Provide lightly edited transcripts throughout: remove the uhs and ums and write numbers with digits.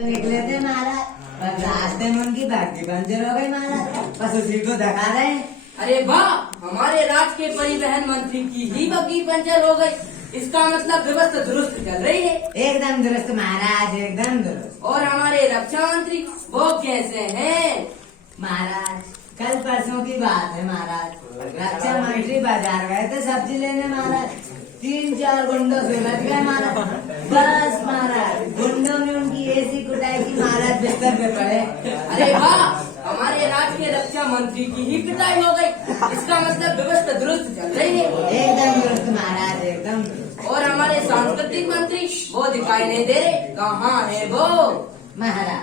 तो निकले थे महाराज, पर रास्ते में उनकी बैटरी पंचर हो गई महाराज, बस उसी को दिखा रहे हैं। अरे वाह, हमारे राज्य के परिवहन मंत्री की ही बग्गी पंचर हो गई। इसका मतलब व्यवस्था दुरुस्त चल रही है। एकदम दुरुस्त महाराज, एकदम दुरुस्त। और हमारे रक्षा मंत्री वो कैसे हैं? महाराज कल परसों की बात है महाराज, रक्षा मंत्री बाजार गए थे सब्जी लेने महाराज, 3-4 गुंडों से लग गए महाराज। बस महाराज गुंडों ने उनकी ऐसी कुटाई की महाराज बिस्तर पे पड़े। अरे वाह, हमारे राज्य के रक्षा मंत्री की ही पिटाई हो गई। इसका मतलब व्यवस्था दुरुस्त चल रही है। एकदम दुरुस्त महाराज, एकदम दुरुस्त। और हमारे सांस्कृतिक मंत्री वो दिखाई नहीं दे रहे, कहाँ है वो? महाराज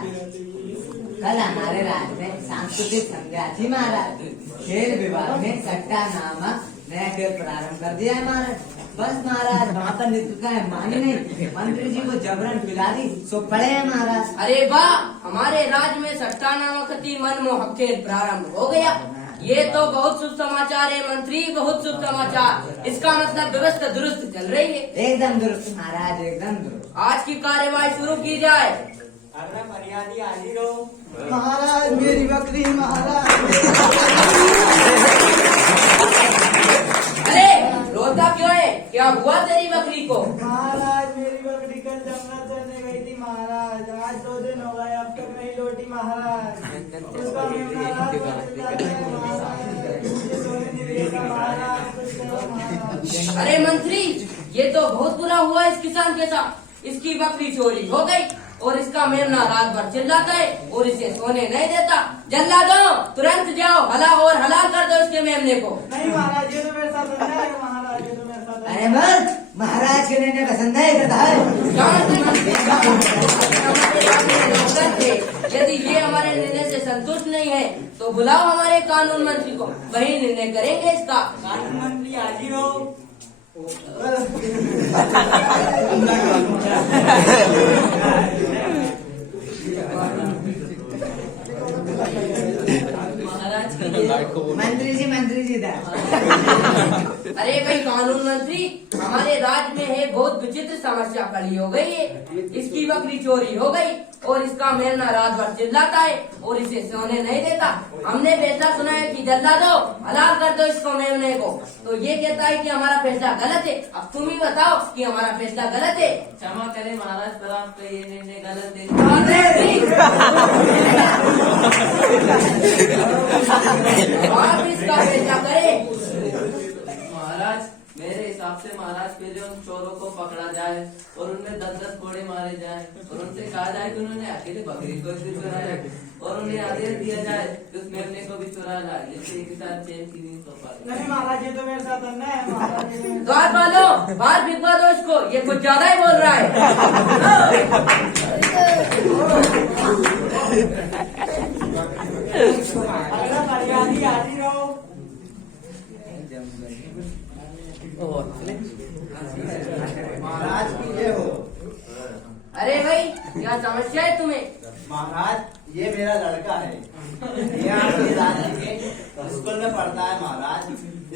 कल हमारे राज्य में सांस्कृतिक संध्या थी महाराज, खेल विभाग ने सट्टा नामक नया खेल प्रारंभ कर दिया है महाराज। बस महाराज वहाँ पर नेतृत्व है मानी नहीं, मंत्री जी को जबरन पिला दी, सो पड़े हैं महाराज। अरे वाह, हमारे राज्य में सट्टा नामक अति मनमोहक खेल प्रारंभ हो गया। ये तो बहुत शुभ समाचार है मंत्री, बहुत शुभ समाचार। इसका मतलब व्यवस्था दुरुस्त चल रही है। एकदम दुरुस्त महाराज, एकदम दुरुस्त। आज की कार्यवाही शुरू की जाए। अरे फरियादी हाजिर हो। महाराज मेरी बकरी महाराज। अरे रोता क्यों है? क्या हुआ तेरी बकरी को? महाराज मेरी बकरी कल जमुना चलने गई थी महाराज, आज 2 दिन हो गए, अब तक नहीं लौटी महाराज। उसका मेमना रात भर चिल्लाता है महाराज, मुझे सोने नहीं देता महाराज, कुछ करो महाराज। अरे मंत्री, ये तो बहुत बुरा हुआ इस किसान के साथ। इसकी बकरी चोरी हो गई और इसका मेमना रात भर चिल्लाता है और इसे सोने नहीं देता। जल्लादो तुरंत जाओ, हला और हलाल कर दो इसके मेमने को। नहीं महाराज, ये तो मेरे साथ अन्याय है महाराज, ये तो मेरे साथ अन्याय है। अरे मत महाराज के निर्णय पसंद है कहता है। यदि ये हमारे निर्णय से संतुष्ट नहीं है तो बुलाओ हमारे कानून मंत्री को, वही निर्णय करेंगे इसका। कानून मंत्री हाजिर हो। मंत्री जी था। अरे भाई कानून मंत्री, हमारे राज्य में है बहुत विचित्र समस्या खड़ी हो गई है। इसकी बकरी चोरी हो गई और इसका मेमना रात भर चिल्लाता है और इसे सोने नहीं देता। हमने फैसला सुना है कि जल्ला दो, हलाल कर दो इसको मेमने को, तो ये कहता है कि हमारा फैसला गलत है। अब तुम ही बताओ कि हमारा फैसला गलत है। क्षमा करें महाराज, पर आपका ये निर्णय गलत है। आप इसका फैसला करें। महाराज मेरे हिसाब से महाराज पहले उन चोरों को पकड़ा जाए और उनमें 10-10 कोड़े मारे जाए और उनसे कहा जाए कि उन्होंने अकेले बकरी को भी चुराया और उन्हें आदेश दिया जाए कि उस मेमने को भी चुरा लाए, जिससे एक साथ चैन की नींद सो पाए। नहीं महाराज, ये तो मेरे साथ अन्याय है महाराज, ये तो मेरे साथ- द्वार वालों, बाहर भिजवा दो इसको, ये कुछ ज्यादा ही बोल रहा है। अरे फरियादी हाजिर हो। महाराज की ये हो। अरे भाई क्या समस्या है तुम्हें? महाराज ये मेरा लड़का है, ये आपके राज्य के स्कूल में पढ़ता है महाराज।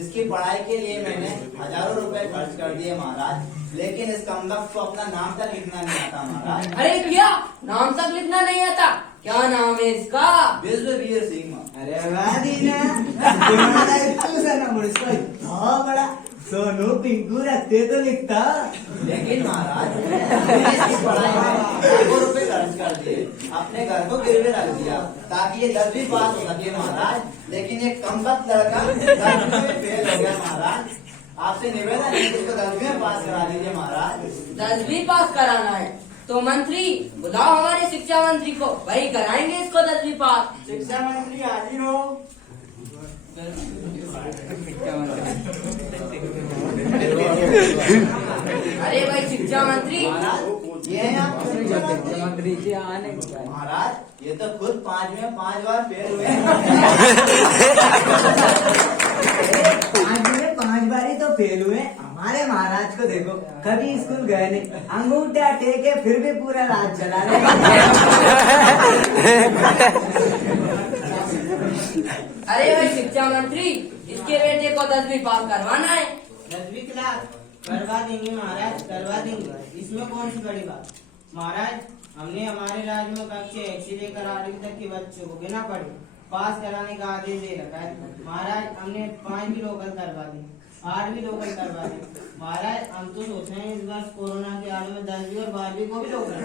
इसकी पढ़ाई के लिए मैंने हजारों रुपए खर्च कर दिए महाराज, लेकिन इस कमबख्त को अपना नाम तक लिखना नहीं आता महाराज। अरे क्या नाम तक लिखना नहीं आता? क्या नाम है इसका? विश्ववीर सिंह। अरे वाह दीना, महाराज तू सना मुझको बहुत बड़ा सोनू पिंकू रखते तो लिखता। लेकिन महाराज मैंने इसकी पढ़ाई में लाखों रुपए खर्च कर दिए, अपने घर को गिरवे रख दिया ताकि ये 10वीं पास हो सके महाराज। लेकिन ये कमबख्त लड़का 10वीं में फेल हो गया महाराज। आपसे निवेदन है कि इसको 10वीं में पास करा दीजिए महाराज। 10वीं पास कराना है तो मंत्री बुलाओ हमारे शिक्षा मंत्री को, वही कराएंगे इसको 10वीं पास। शिक्षा मंत्री हाजिर हो। अरे भाई शिक्षा मंत्री, महाराज ये है आपके मंत्री जी आने। महाराज ये तो खुद 5 में 5 बार फेल हुए। 5 बारी तो फेल हुए। हमारे महाराज को देखो, कभी स्कूल गए नहीं, अंगूठा टेके फिर भी पूरा राज चला रहे। अरे भाई शिक्षा मंत्री, इसके बेटे को 10वीं पास करवाना है। 10वीं क्लास करवा देंगे महाराज, करवा देंगे, इसमें कौन सी बड़ी बात। महाराज हमने हमारे राज्य में कक्षा 1 से लेकर 8वीं तक के बच्चों को बिना पढ़े पास कराने का आदेश दे रखा है। महाराज हमने 5 भी लोकल करवा दी, 8 भी लोकल करवा दी। महाराज हम तो सोच रहे हैं इस वर्ष कोरोना के आड़ में 10वीं और 12वीं को भी लोकल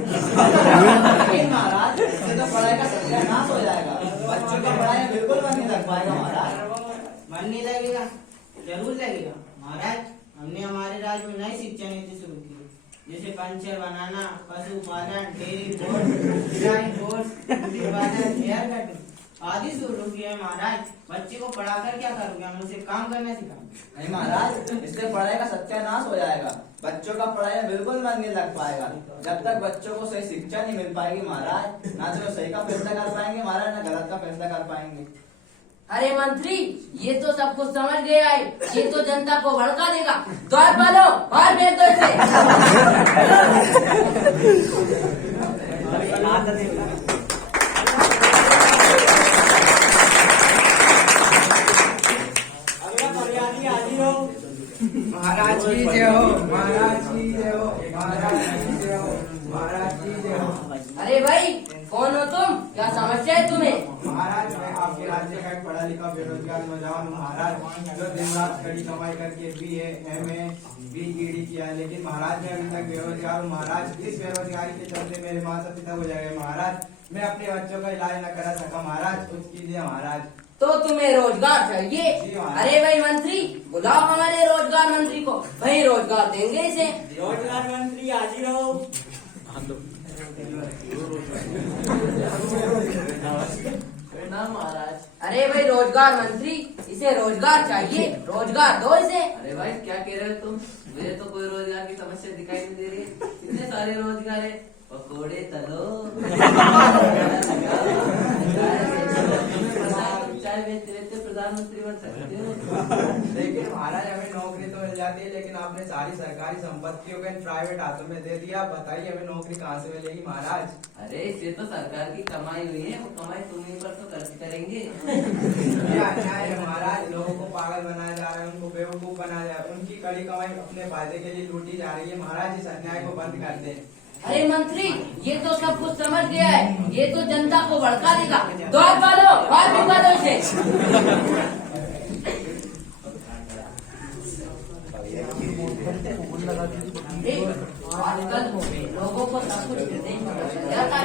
लेकिन महाराज इससे तो पढ़ाई का सत्यानाश हो जाएगा, बच्चों का पढ़ाई में बिल्कुल मन नहीं लग पाएगा महाराज। मन नहीं लगेगा, जरूर लगेगा। महाराज हमने हमारे राज्य में नई शिक्षा नीति शुरू की, जैसे पंचर बनाना, पशुपालन, dairy course, design course, beauty parlour, hair cutting आदि शुरू किए हैं। महाराज बच्चे को पढ़ाकर क्या करोगे, हम उसे काम करना सिखाएंगे। नहीं महाराज, इससे पढ़ाई का सत्यानाश हो जाएगा, बच्चों का पढ़ाई में बिल्कुल मन नहीं लग पाएगा। जब तक बच्चों को सही शिक्षा नहीं मिल पाएगी महाराज, ना तो सही का फैसला कर पाएंगे महाराज, ना गलत का फैसला कर पाएंगे। अरे मंत्री, ये तो सब कुछ समझ गया है, ये तो जनता को भड़का देगा। द्वार वालों, बाहर भेज दो इसे। महाराज की जय हो, महाराज की जय हो, महाराज की जय हो, महाराज की जय हो। अरे भाई, कौन हो तुम? क्या समस्या है तुम्हें? महाराज मैं आपके राज्य का एक पढ़ा लिखा बेरोजगार नौजवान हूँ महाराज, जो दिन रात कड़ी कमाई करके BA, MA, BEd किया है, लेकिन महाराज मैं अभी तक बेरोजगार हूँ महाराज। इस बेरोजगारी के चलते मेरे माता पिता हो जाएंगे महाराज, मैं अपने बच्चों का इलाज न करा सका महाराज, कुछ कीजिए महाराज। तो तुम्हें रोजगार चाहिए? अरे भाई मंत्री, बुलाओ हमारे रोजगार मंत्री को, वही रोजगार देंगे इसे। रोजगार मंत्री हाजिर हो। प्रणाम महाराज। अरे भाई रोजगार मंत्री, इसे रोजगार चाहिए, रोजगार दो इसे। अरे भाई क्या कह रहे हो तुम? मुझे तो कोई रोजगार की समस्या दिखाई नहीं दे रही है, इतने सारे रोजगार है। पकोड़े तलो, चाय बेचते बेचते प्रधानमंत्री बन सकते हो। लेकिन महाराज हमें नौकरी तो मिल जाती है, लेकिन आपने सारी सरकारी संपत्तियों को इन प्राइवेट हाथों में दे दिया। बताइए हमें नौकरी कहाँ से मिलेगी महाराज? अरे इससे तो सरकार की कमाई हुई है, वो कमाई तुम्हीं पर तो खर्च करेंगे। ये अन्याय है महाराज, लोगों को पागल बनाया जा रहा है, उनको बेवकूफ बनाया जा रहा है, उनकी कड़ी कमाई अपने फायदे के लिए लूटी जा रही है। महाराज इस अन्याय को बंद कर दें। अरे मंत्री, ये तो सब कुछ समझ गया है, ये तो जनता को भड़का देगा। द्वार वालों, बाहर भिजवा दो इसे। आजकल लोगों को सब कुछ नहीं पता जाता है।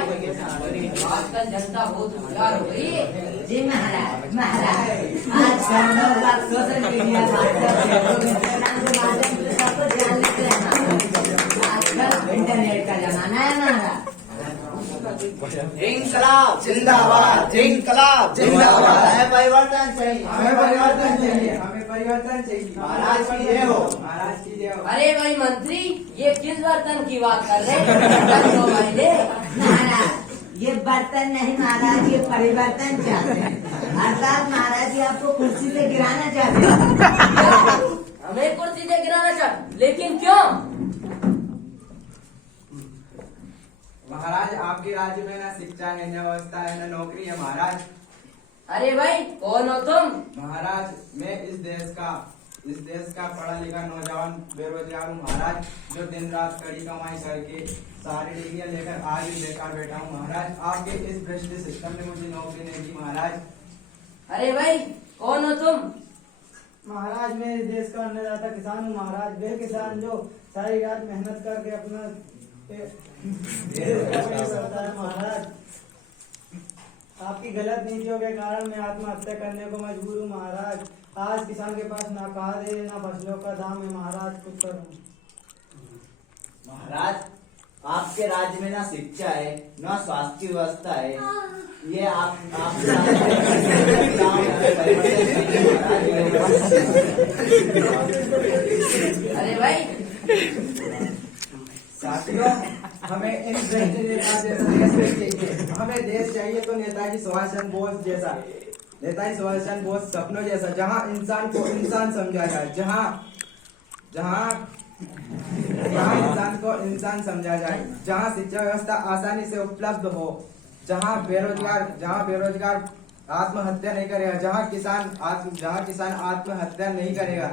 आजकल जनता बहुत होशियार हो गई है। जी महाराज, महाराज आज सब लोग सोशल मीडिया सबको ध्यान देते हैं। आजकल इंटरनेट का जमाना है महाराज। इंकलाब जिंदाबाद, इंकलाब जिंदाबाद। हमें परिवर्तन चाहिए, हमें परिवर्तन चाहिए, हमें परिवर्तन चाहिए। महाराज की जय हो, महाराज की जय हो। अरे भाई मंत्री, ये किस बर्तन की बात कर रहे हैं? महाराज ये बर्तन नहीं महाराज, ये परिवर्तन चाहते हैं। अर्थात महाराज जी आपको कुर्सी से गिराना चाहते हैं। हमें कुर्सी से गिराना चाहते, लेकिन क्यों? महाराज आपके राज्य में ना शिक्षा है, न व्यवस्था है, न नौकरी है महाराज। अरे भाई कौन हो तुम? महाराज मैं इस देश का पढ़ा लिखा नौजवान बेरोजगार हूँ महाराज, जो दिन रात कड़ी कमाई करके सारी डिग्रियां लेकर आज भी बेकार बैठा हूँ महाराज। आपके इस भ्रष्ट सिस्टम ने मुझे नौकरी नहीं दी महाराज। अरे भाई कौन हो तुम? महाराज मैं इस देश का अन्नदाता किसान हूँ महाराज, वे किसान जो सारी रात मेहनत करके अपना करता है महाराज। आपकी गलत नीतियों के कारण मैं आत्महत्या करने को मजबूर हूँ महाराज। आज किसान के पास ना खाद है, ना फसलों का दाम है महाराज, कुछ करूँ। महाराज आपके राज्य में ना शिक्षा है, ना स्वास्थ्य व्यवस्था है, ये आप अरे भाई साथियों, हमें इन भ्रष्ट नेता जैसा देश नहीं चाहिए। हमें देश चाहिए तो नेताजी सुभाष चंद्र बोस जैसा, नेताजी सुभाष चंद्र बोस सपनों जैसा, जहां इंसान को इंसान समझा जाए, जहां इंसान को इंसान समझा जाए, जहां शिक्षा व्यवस्था आसानी से उपलब्ध हो, जहां बेरोजगार आत्महत्या नहीं करेगा, जहां किसान आत्महत्या नहीं करेगा,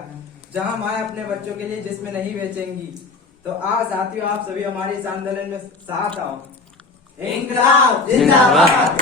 जहां माँ अपने बच्चों के लिए जिसमें नहीं बेचेंगी। तो आज साथियों आप सभी हमारे इस आंदोलन में साथ आओ। इंकलाब जिंदाबाद।